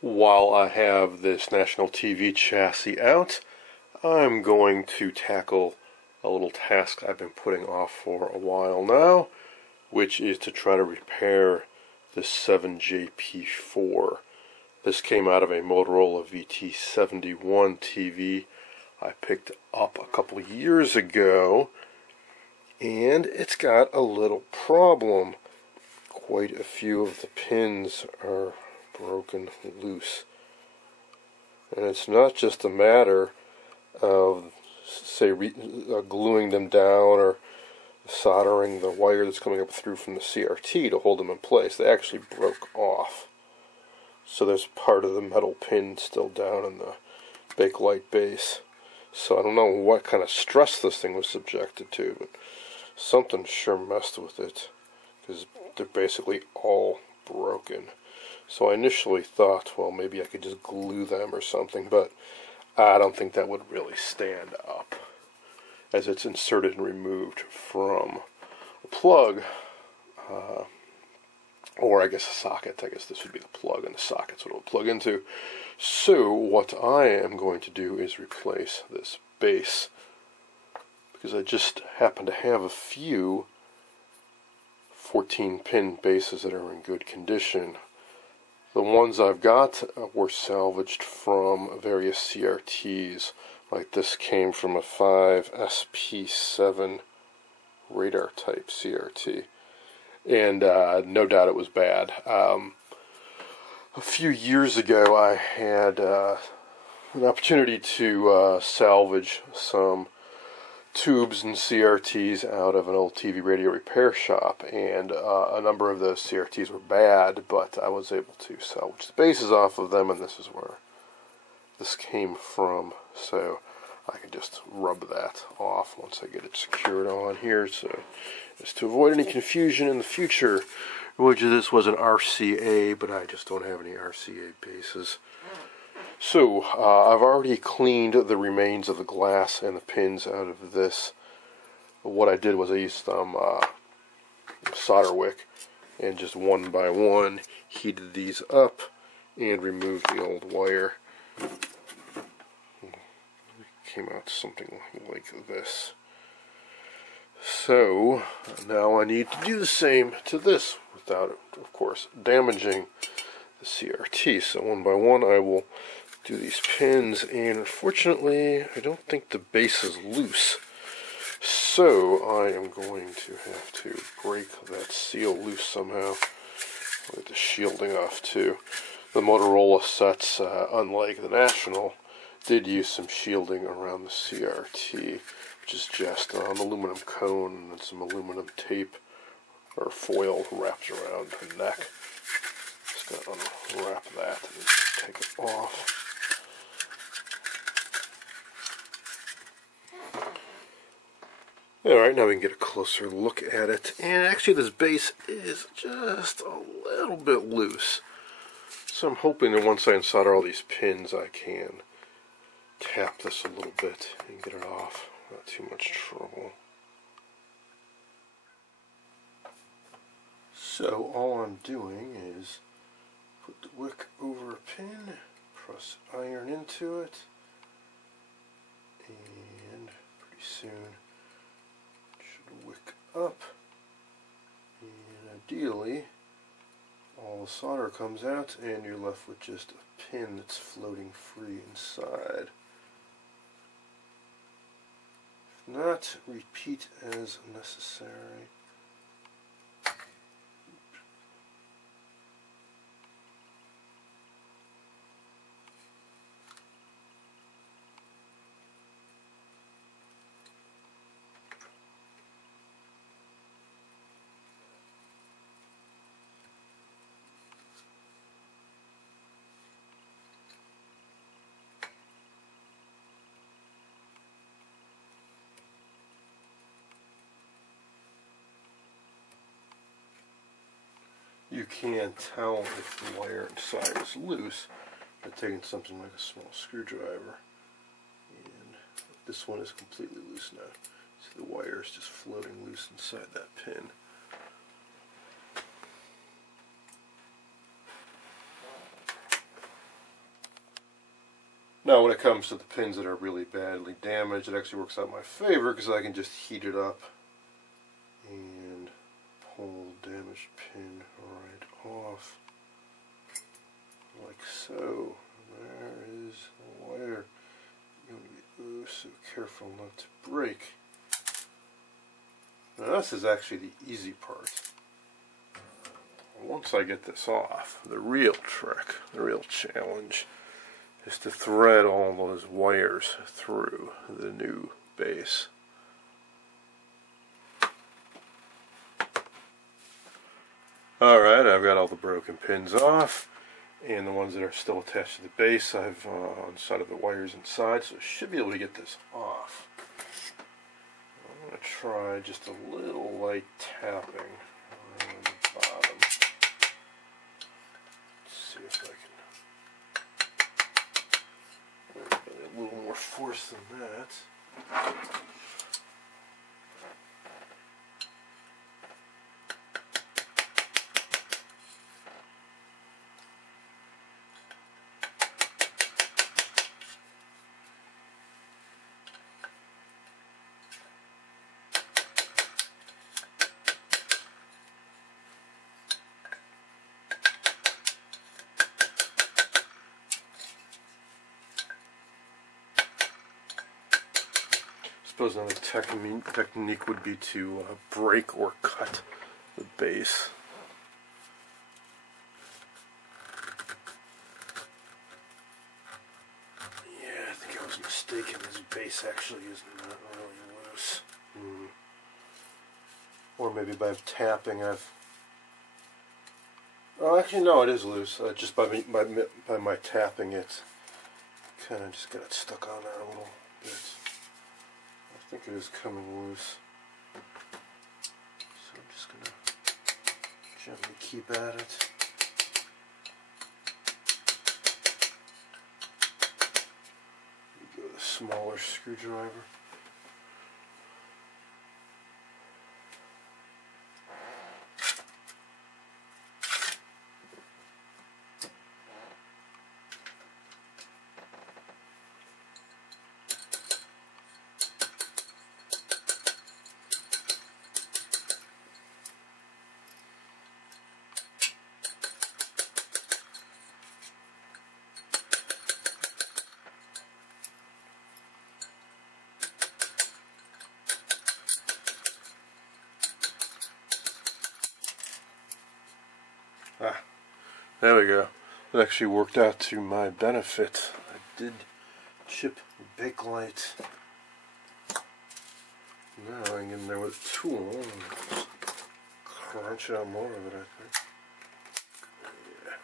While I have this national TV chassis out, I'm going to tackle a little task I've been putting off for a while now, which is to try to repair this 7JP4. This came out of a Motorola VT71 TV I picked up a couple of years ago, and it's got a little problem. Quite a few of the pins are broken loose. And it's not just a matter of, say, gluing them down or soldering the wire that's coming up through from the CRT to hold them in place. They actually broke off. So there's part of the metal pin still down in the Bakelite base. So I don't know what kind of stress this thing was subjected to, but something sure messed with it, because they're basically all broken. So I initially thought, well, maybe I could just glue them or something, but I don't think that would really stand up, as it's inserted and removed from a plug, or I guess a socket. I guess this would be the plug, and the socket's what it will plug into. So what I am going to do is replace this base, because I just happen to have a few 14-pin bases that are in good condition. The ones I've got were salvaged from various CRTs. Like this came from a 5SP7 radar type CRT. And no doubt it was bad. A few years ago I had an opportunity to salvage some tubes and CRTs out of an old TV radio repair shop, and a number of those CRTs were bad, but I was able to salvage the bases off of them, and this is where this came from. So I can just rub that off once I get it secured on here, so as to avoid any confusion in the future, which this was an RCA, but I just don't have any RCA bases. So, I've already cleaned the remains of the glass and the pins out of this. What I did was I used some solder wick, and just one by one heated these up and removed the old wire. It came out something like this. So, now I need to do the same to this without, of course, damaging the CRT. So one by one I will do these pins, and unfortunately I don't think the base is loose, so I am going to have to break that seal loose somehow. I'll get the shielding off too. The Motorola sets, unlike the National, did use some shielding around the CRT, which is just an aluminum cone and some aluminum tape or foil wrapped around the neck. Just going to unwrap that and take it off. Alright, now we can get a closer look at it. And actually this base is just a little bit loose. So I'm hoping that once I unsolder all these pins I can tap this a little bit and get it off without too much trouble. So all I'm doing is put the wick over a pin, press iron into it, and pretty soon wick up, and ideally all the solder comes out and you're left with just a pin that's floating free inside. If not, repeat as necessary. You can tell if the wire inside is loose by taking something like a small screwdriver. And this one is completely loose now. See, the wire is just floating loose inside that pin. Now when it comes to the pins that are really badly damaged, it actually works out in my favor because I can just heat it up and pull the damaged pin right off, like so. There is a wire. You want to be so careful not to break. Now this is actually the easy part. Once I get this off, the real trick, the real challenge, is to thread all those wires through the new base. Alright, I've got all the broken pins off, and the ones that are still attached to the base I've on the side of the wires inside, so I should be able to get this off. I'm going to try just a little light tapping on the bottom. Let's see if I can a little more force than that. I suppose another technique would be to break or cut the base. Yeah, I think I was mistaken. This base actually is not really loose. Or maybe by tapping I've... Oh, actually no, it is loose. Just by my tapping it, kind of just got it stuck on there a little bit. I think it is coming loose. So I'm just going to gently keep at it. Go with a smaller screwdriver. There we go. It actually worked out to my benefit. I did chip the bakelite. Now I can get in there with a tool and crunch out more of it, I think. Yeah.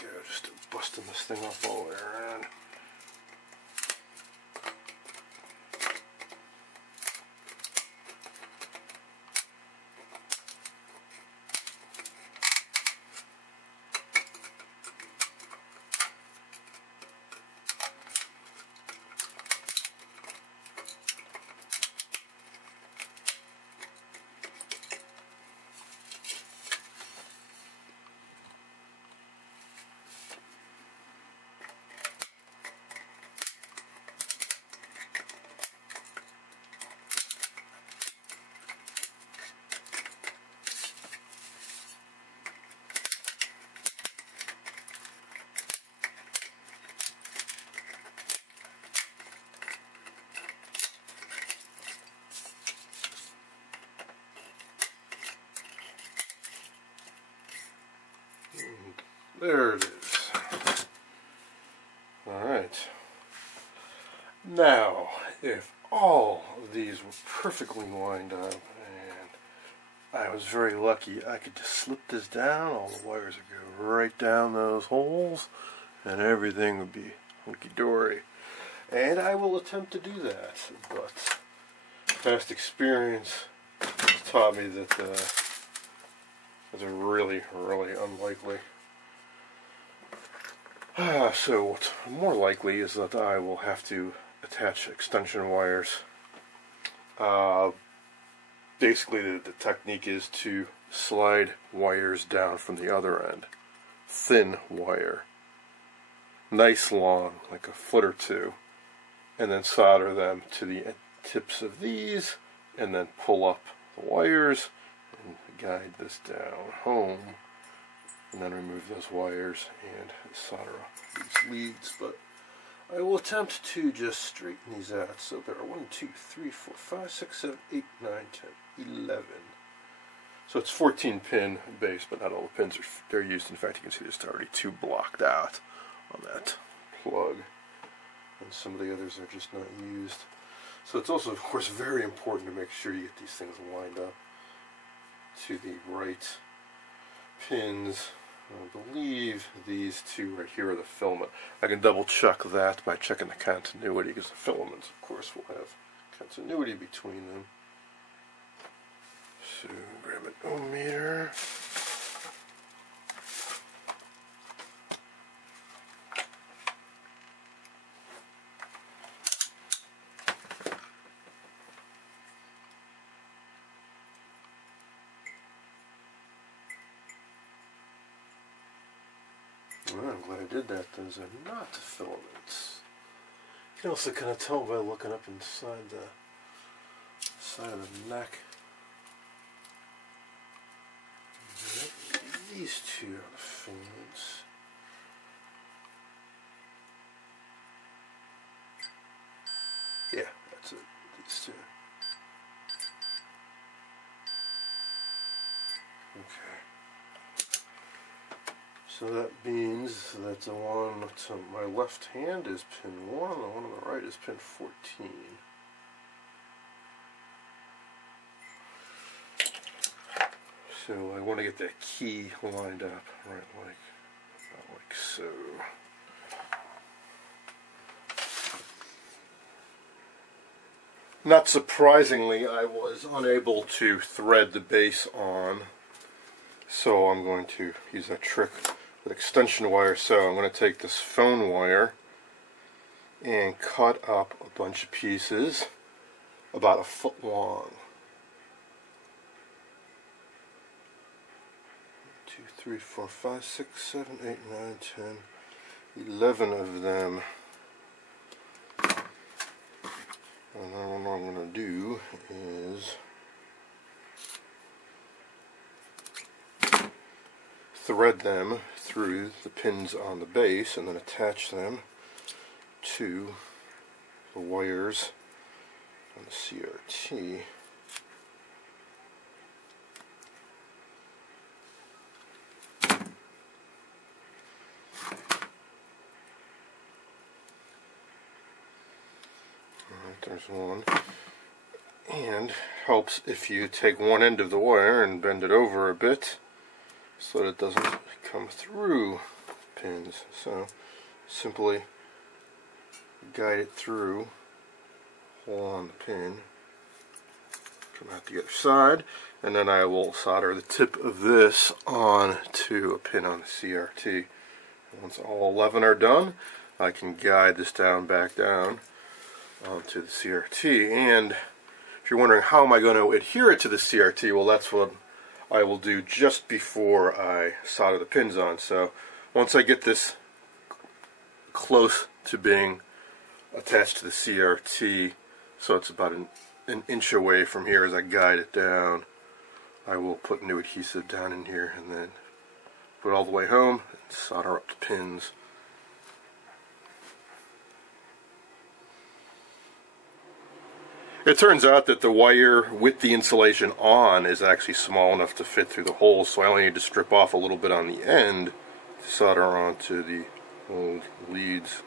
Go, just busting this thing off all the way around. There it is. Alright. Now, if all of these were perfectly lined up, and I was very lucky, I could just slip this down, all the wires would go right down those holes, and everything would be hunky-dory. And I will attempt to do that, but past experience has taught me that it's really, really unlikely. So what's more likely is that I will have to attach extension wires Basically the technique is to slide wires down from the other end. Thin wire. Nice long, like a foot or two. And then solder them to the tips of these, and then pull up the wires and guide this down home, and then remove those wires and solder up these leads. But I will attempt to just straighten these out. So there are 1, 2, 3, 4, 5, 6, 7, 8, 9, 10, 11. So it's 14 pin base, but not all the pins they're used. In fact, you can see there's already 2 blocked out on that plug, and some of the others are just not used. So it's also, of course, very important to make sure you get these things lined up to the right pins. I believe these 2 right here are the filament. I can double check that by checking the continuity, because the filaments, of course, will have continuity between them. So grab an ohm meter. Well, I'm glad I did that. Those are not filaments. You can also kind of tell by looking up inside the side of the neck. These 2 are the filaments. Yeah, that's it. These 2. Okay. So that means that the one to my left hand is pin 1, and the one on the right is pin 14. So I want to get that key lined up right like so. Not surprisingly, I was unable to thread the base on, so I'm going to use that trick with extension wire. So I'm going to take this phone wire and cut up a bunch of pieces about a foot long. 2, 3, 4, 5, 6, 7, 8, 9, 10, 11 of them. And then what I'm going to do is thread them through the pins on the base and then attach them to the wires on the CRT. There's one, and helps if you take one end of the wire and bend it over a bit so that it doesn't come through pins. So simply guide it through, hold on the pin, come out the other side, and then I will solder the tip of this on to a pin on the CRT. Once all 11 are done, I can guide this back down onto the CRT. And if you're wondering how am I going to adhere it to the CRT, well, that's what I will do just before I solder the pins on. So once I get this close to being attached to the CRT, so it's about an inch away from here as I guide it down, I will put new adhesive down in here and then put it all the way home and solder up the pins. It turns out that the wire with the insulation on is actually small enough to fit through the holes, so I only need to strip off a little bit on the end to solder onto the old leads,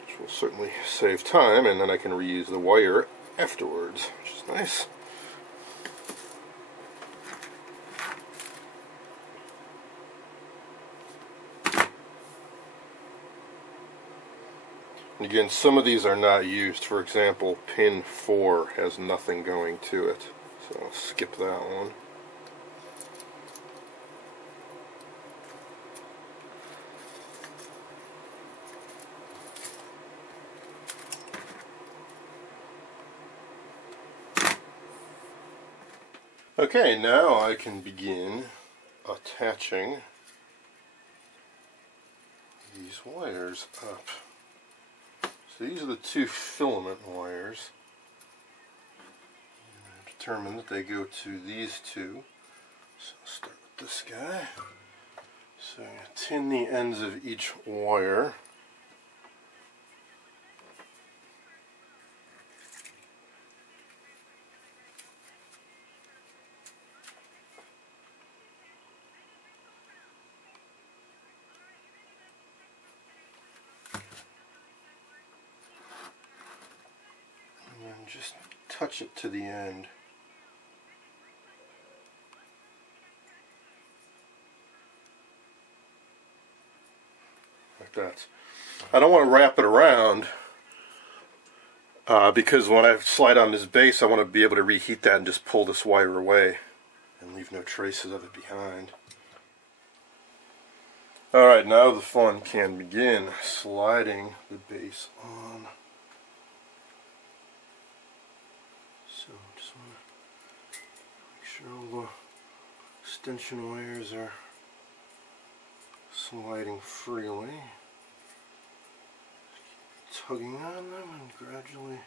which will certainly save time, and then I can reuse the wire afterwards, which is nice. And again, some of these are not used. For example, pin 4 has nothing going to it, so I'll skip that one. Okay, now I can begin attaching these wires up. So these are the two filament wires. I've determined that they go to these two. So I'll start with this guy. So I'm going to tin the ends of each wire. And just touch it to the end. Like that. I don't want to wrap it around because when I slide on this base I want to be able to reheat that and just pull this wire away and leave no traces of it behind. Alright, now the fun can begin. Sliding the base on. So just want to make sure all the extension wires are sliding freely. Keep tugging on them and gradually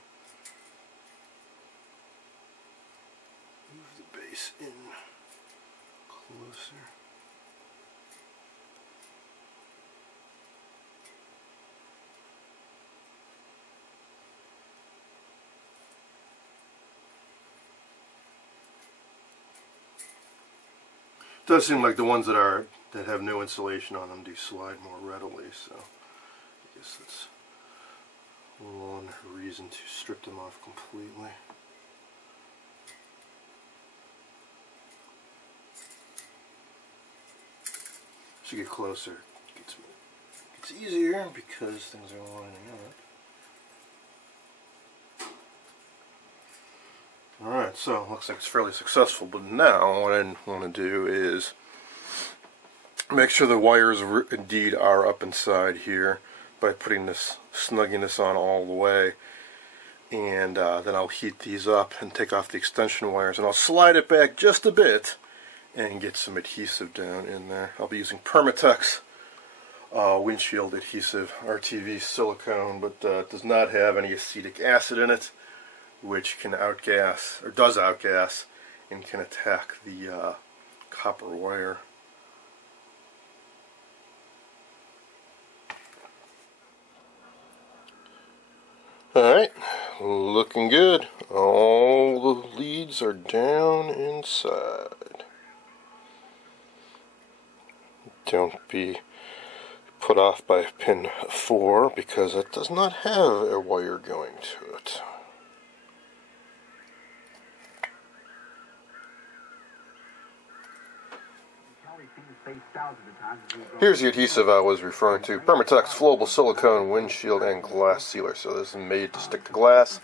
move the base in closer. It does seem like the ones that have no insulation on them do slide more readily, so I guess that's one reason to strip them off completely. As you get closer, it gets easier because things are lining up. Alright, so looks like it's fairly successful, but now what I want to do is make sure the wires indeed are up inside here by putting this, snugging this on all the way, and then I'll heat these up and take off the extension wires, and I'll slide it back just a bit and get some adhesive down in there. I'll be using Permatex windshield adhesive, RTV silicone, but it does not have any acetic acid in it, which can outgas, or does outgas, and can attack the copper wire. Alright, looking good. All the leads are down inside. Don't be put off by pin 4 because it does not have a wire going to it. Here's the adhesive I was referring to. Permatex flowable silicone windshield and glass sealer. So this is made to stick to glass.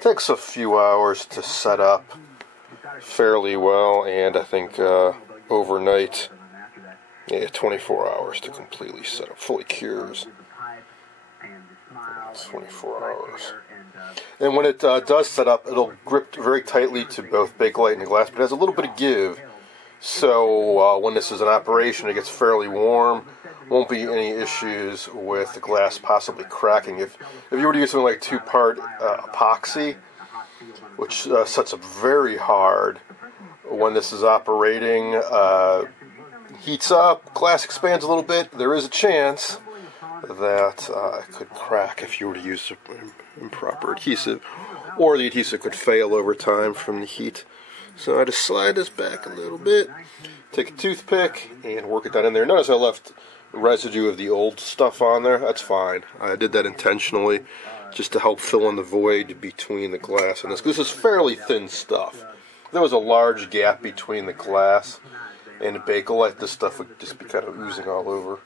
Takes a few hours to set up fairly well, and I think overnight, 24 hours to completely set up. Fully cures. 24 hours. And when it does set up, it'll grip very tightly to both Bakelite and the glass, but it has a little bit of give. So when this is in operation, it gets fairly warm. Won't be any issues with the glass possibly cracking. If you were to use something like 2-part epoxy, which sets up very hard, when this is operating, heats up, glass expands a little bit, there is a chance that it could crack if you were to use improper adhesive, or the adhesive could fail over time from the heat. So I just slide this back a little bit, take a toothpick, and work it down in there. Notice I left residue of the old stuff on there. That's fine. I did that intentionally just to help fill in the void between the glass and this. This is fairly thin stuff. If there was a large gap between the glass and the Bakelite, this stuff would just be kind of oozing all over.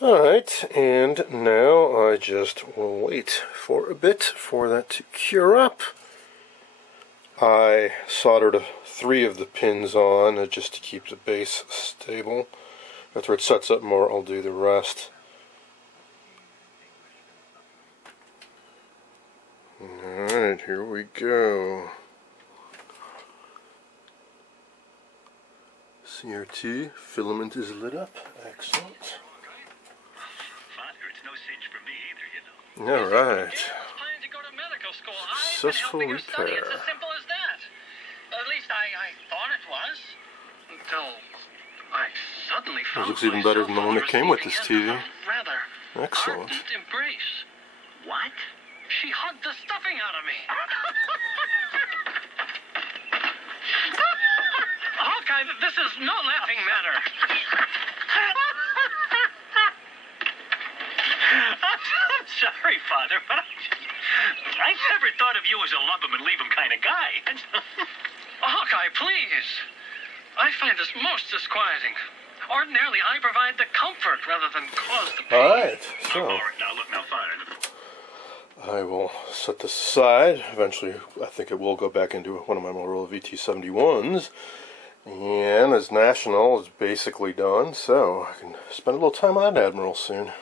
Alright, and now I just will wait for a bit for that to cure up. I soldered 3 of the pins on just to keep the base stable. After it sets up more, I'll do the rest. Alright, here we go. CRT filament is lit up. Excellent. Alright. Successful repair. It's as simple as that. At least I thought it was. Until I suddenly found It looks even better than the one that came with this TV. Rather Excellent. ardent embrace. What? She hugged the stuffing out of me. Hawkeye, this is no laughing matter. I'm sorry, Father, but I never thought of you as a love him and leave him kind of guy. Hawkeye, please. I find this most disquieting. Ordinarily, I provide the comfort rather than cause the pain. Alright, so Now look, now, Father. I will set this aside. Eventually, I think it will go back into one of my Motorola VT71s. And as National is basically done, so I can spend a little time on that Admiral soon.